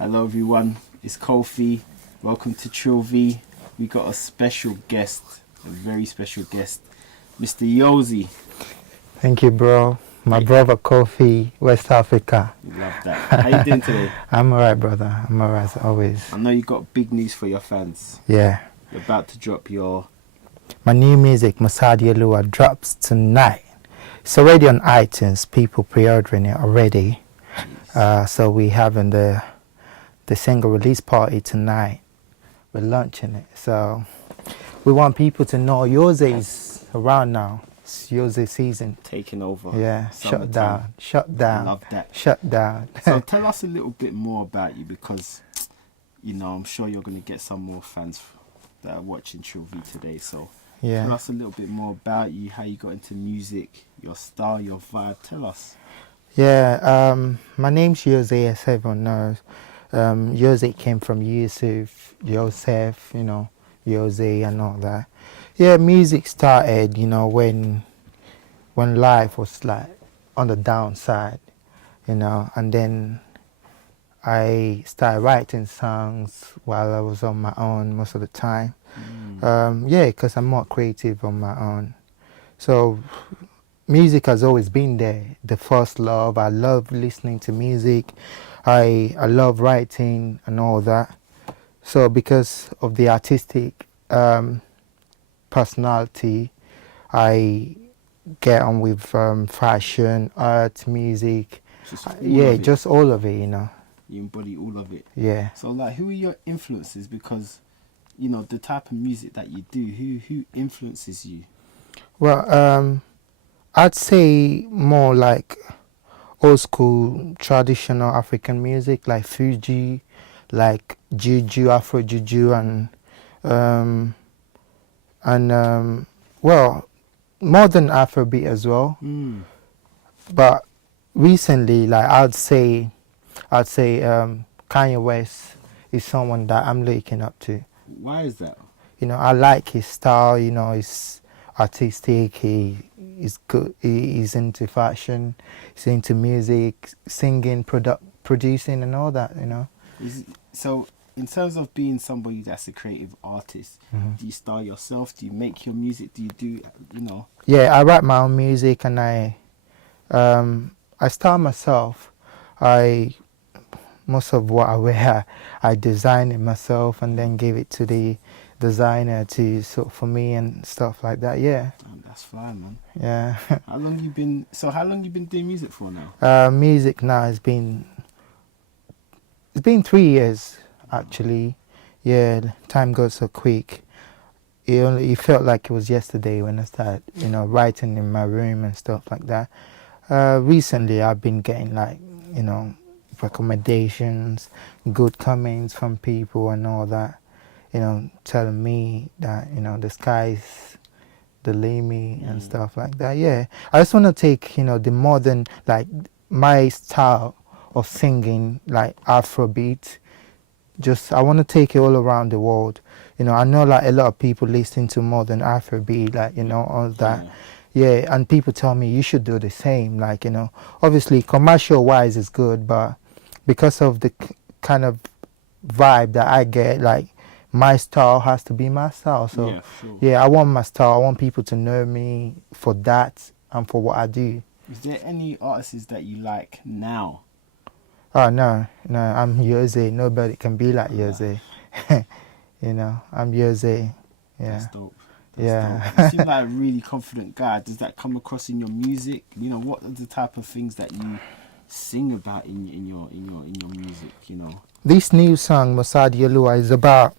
Hello everyone, it's Kofi. Welcome to Trill V. We got a special guest, a very special guest, Mr. Yoze. Thank you, bro. My brother Kofi, West Africa. We love that. How you doing today? I'm alright, brother. I'm alright as always. I know you got big news for your fans. Yeah. You're about to drop your... My new music, Masadi Alua, drops tonight. It's already on iTunes. People pre-ordering it already. So we having the single release party tonight. We're launching it. So we want people to know Yoze is around now. It's Yoze season. Taking over. Yeah, Summertime. shut down. Love that. Shut down. So tell us a little bit more about you because, you know, I'm sure you're going to get some more fans that are watching Trill V today. So Yeah. tell us a little bit more about you, how you got into music, your style, your vibe. Tell us. Yeah, my name's Yoze, as everyone knows. Yoze came from Yusuf, Yosef, you know, Yoze and all that. Yeah, music started, you know, when life was like on the downside, you know, and then I started writing songs while I was on my own most of the time. Yeah, because I'm more creative on my own. So music has always been there, the first love. I love listening to music. I love writing and all that. So because of the artistic personality, I get on with fashion, art, music. Just all of it, you know. You embody all of it. Yeah. So like, who are your influences? Because, you know, the type of music that you do, who influences you? Well, I'd say more like old school traditional African music, like Fuji, like Juju, Afro Juju, and well, modern Afrobeat as well. But recently, like I'd say Kanye West is someone that I'm looking up to. Why is that? You know, I like his style. You know, he's artistic. He's good. He's into fashion. He's into music, singing, producing, and all that. You know. So, in terms of being somebody that's a creative artist, do you style yourself? Do you make your music? Do you do, you know? Yeah, I write my own music and I style myself. Most of what I wear, I design it myself and then give it to the designer to sort for me and stuff like that. Yeah. That's fine, man. Yeah. How long you been doing music for now? Music now it's been 3 years actually. Yeah, time goes so quick. It felt like it was yesterday when I started, you know, writing in my room and stuff like that. Recently I've been getting like, you know, recommendations, good comments from people and all that, you know, telling me that, you know, the sky's the limit and stuff like that. Yeah, I just want to take, you know, the modern, like my style of singing, like Afrobeat. I want to take it all around the world. You know, I know like a lot of people listen to modern Afrobeat, like, you know, all that. Yeah, and people tell me you should do the same. Like, you know, obviously commercial wise is good, but because of the kind of vibe that I get, like my style has to be my style. So yeah, I want my style. I want people to know me for that and for what I do. Is there any artists that you like now? Oh no, I'm Yoze. Nobody can be like Yoze. You know, I'm Yoze. Yeah. That's dope. Dope. You seem like a really confident guy. Does that come across in your music? You know, what are the type of things that you sing about in your music? You know, this new song Masadi Alua is about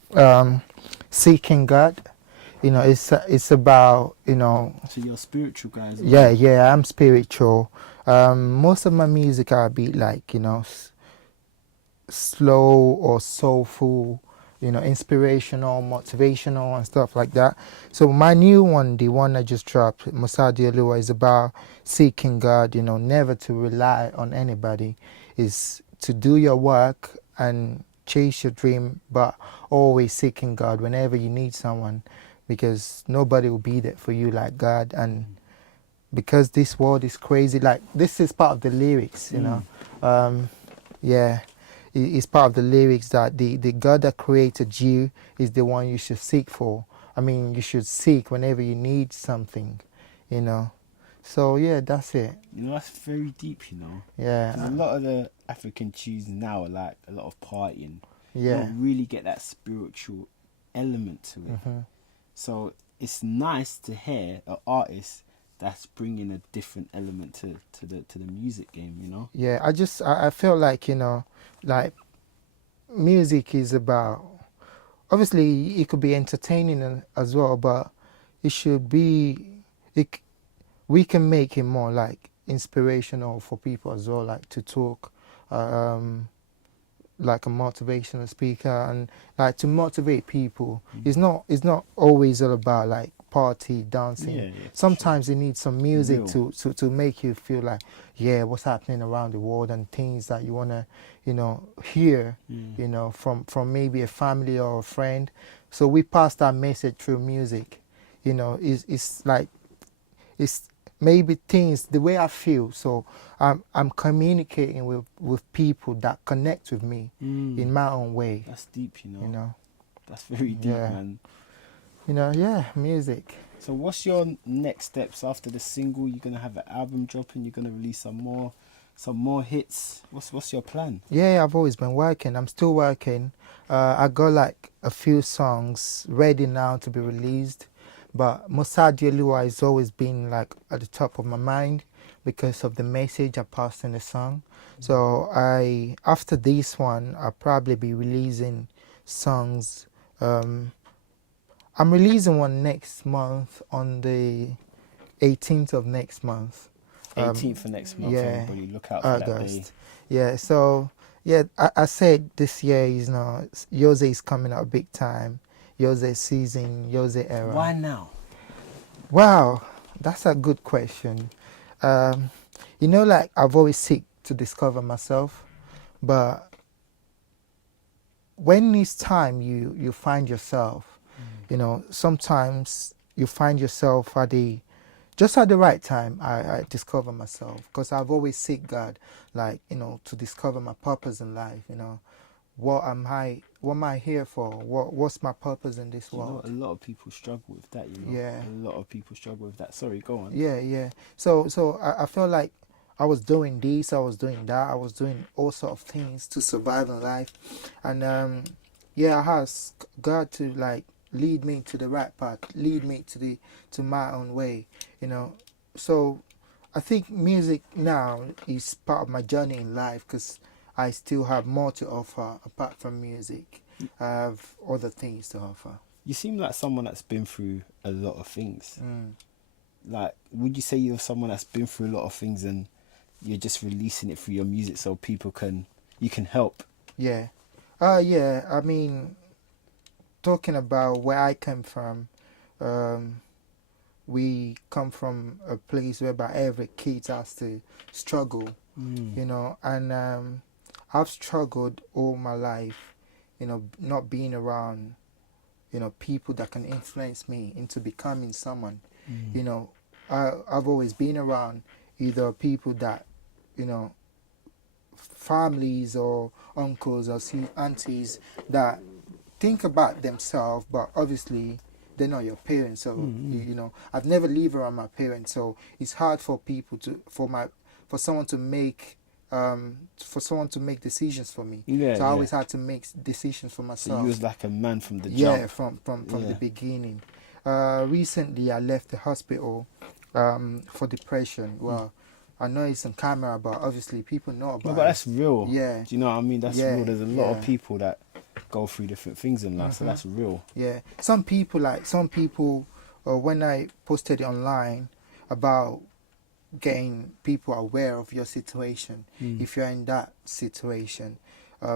seeking God. You know, it's about, you know. So you're a spiritual guy as well. Yeah, I'm spiritual. Most of my music are beat like, you know, slow or soulful, you know, inspirational, motivational and stuff like that. So my new one, the one I just dropped, Masadi Alua, is about seeking God, you know, never to rely on anybody, is to do your work and chase your dream, but always seeking God whenever you need someone, because nobody will be there for you like God. And because this world is crazy, like this is part of the lyrics, you know. Yeah, It's part of the lyrics that the God that created you is the one you should seek for. I mean, you should seek whenever you need something, you know. So yeah, that's it. You know, that's very deep, you know. Yeah. Because a lot of the African tunes now are like a lot of partying. You Yeah. don't really get that spiritual element to it. Mm-hmm. So it's nice to hear an artist that's bringing a different element to the music game, you know. Yeah, I feel like, you know, like music is about, obviously it could be entertaining as well, but it should be, we can make it more like inspirational for people as well, like to talk, like a motivational speaker, and like to motivate people. It's not always all about like party dancing. Yeah, Sometimes you need some music Real. to make you feel like, yeah, what's happening around the world, and things that you want to, you know, hear, you know, from maybe a family or a friend. So we pass that message through music, you know. It's like, it's maybe things the way I feel. So I'm communicating with people that connect with me in my own way. That's deep, you know. You know. That's very deep, Yeah. man. You know, yeah, music. So what's your next steps after the single? You're gonna have an album dropping. You're gonna release some more hits. What's your plan? Yeah, I've always been working. I'm still working. I got like a few songs ready now to be released, but Musadi Elua has always been like at the top of my mind because of the message I passed in the song. So after this one, I'll probably be releasing songs. I'm releasing one next month on the 18th of next month. 18th of next month. yeah, Everybody look out for that day. August. Yeah, so yeah, I said this year is Yoze is coming out big time. Yoze season, Yoze era. Why now? Wow, that's a good question. You know, like I've always seek to discover myself, but when it's time you find yourself, you know, sometimes you find yourself just at the right time. I discover myself because I've always seek God, like, you know, to discover my purpose in life. You know, what am I here for? What's my purpose in this world? You know, a lot of people struggle with that. You know, Yeah. a lot of people struggle with that. Sorry, go on. Yeah. So I felt like I was doing this, I was doing that, I was doing all sort of things to survive in life, and I asked God to like lead me to the right path, lead me to my own way, you know. So I think music now is part of my journey in life because I still have more to offer apart from music. I have other things to offer. You seem like someone that's been through a lot of things. Mm. Like, would you say you're someone that's been through a lot of things and you're just releasing it through your music so you can help? Yeah. Yeah. I mean, talking about where I come from, we come from a place whereby every kid has to struggle, you know, and I've struggled all my life, you know, not being around, you know, people that can influence me into becoming someone. You know, I've always been around either people that, you know, families or uncles or aunties that think about themselves, but obviously they're not your parents. So you know, I've never lived around my parents, so it's hard for people for someone to make decisions for me. Yeah, so I always had to make decisions for myself. So you was like a man from the Yeah, jump. from the beginning. Recently I left the hospital for depression. Well, I know it's on camera, but obviously people know about it. No, but that's real. Yeah. Do you know what I mean? That's Yeah, real. There's a lot of yeah. people that go through different things in life, so that's real. Yeah. Some people, when I posted it online about getting people aware of your situation, if you're in that situation,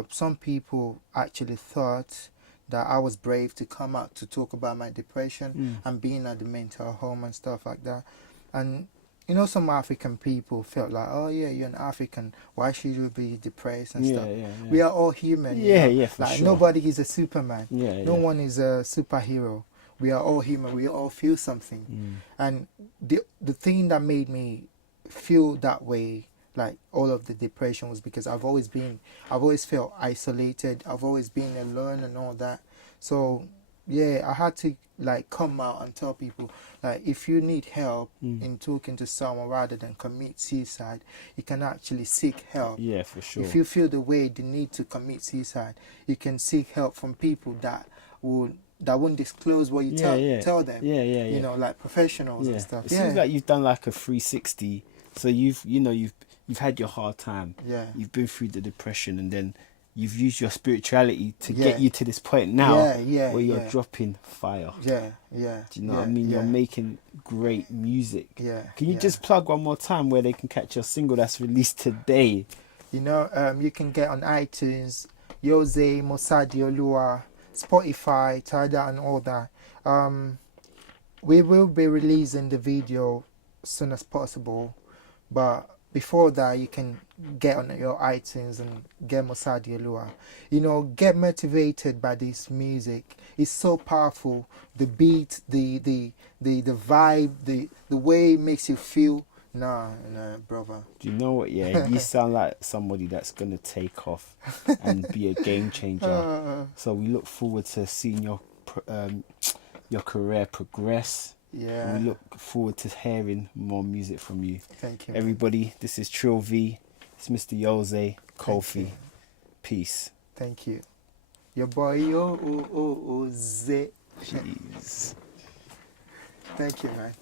some people actually thought that I was brave to come out to talk about my depression and being at the mental home and stuff like that. And you know, some African people felt like, oh yeah, you're an African, why should you be depressed and stuff? Yeah. We are all human. Yeah, you know? yeah, for like sure. nobody is a Superman. Yeah, No one is a superhero. We are all human. We all feel something. And the thing that made me feel that way like all of the depression was because I've always felt isolated. I've always been alone and all that. So yeah, I had to like come out and tell people, like, if you need help in talking to someone rather than commit suicide, you can actually seek help. Yeah, for sure. If you feel the way the need to commit suicide, you can seek help from people that won't disclose what you tell them. Yeah. You know, like professionals and stuff. It seems like you've done like a 360. So you've had your hard time. Yeah. You've been through the depression, and then you've used your spirituality to get you to this point now where you're dropping fire. Yeah. Do you know what I mean? You're making great music. Yeah. Can you just plug one more time where they can catch your single that's released today? You know, you can get on iTunes, Yoze, Mosadi Olua, Spotify, Tidal, and all that. We will be releasing the video as soon as possible, but before that, you can get on your iTunes and get Mosadi Olua. You know, get motivated by this music. It's so powerful. The beat, the vibe, the way it makes you feel. Nah, brother. Do you know what? Yeah, you sound like somebody that's gonna take off and be a game changer. So we look forward to seeing your career progress. Yeah. And we look forward to hearing more music from you. Thank you, everybody. This is Trill V. It's Mr. Yoze, Kofi. Peace. Thank you. Your boy Yoze. Jeez. Thank you, man.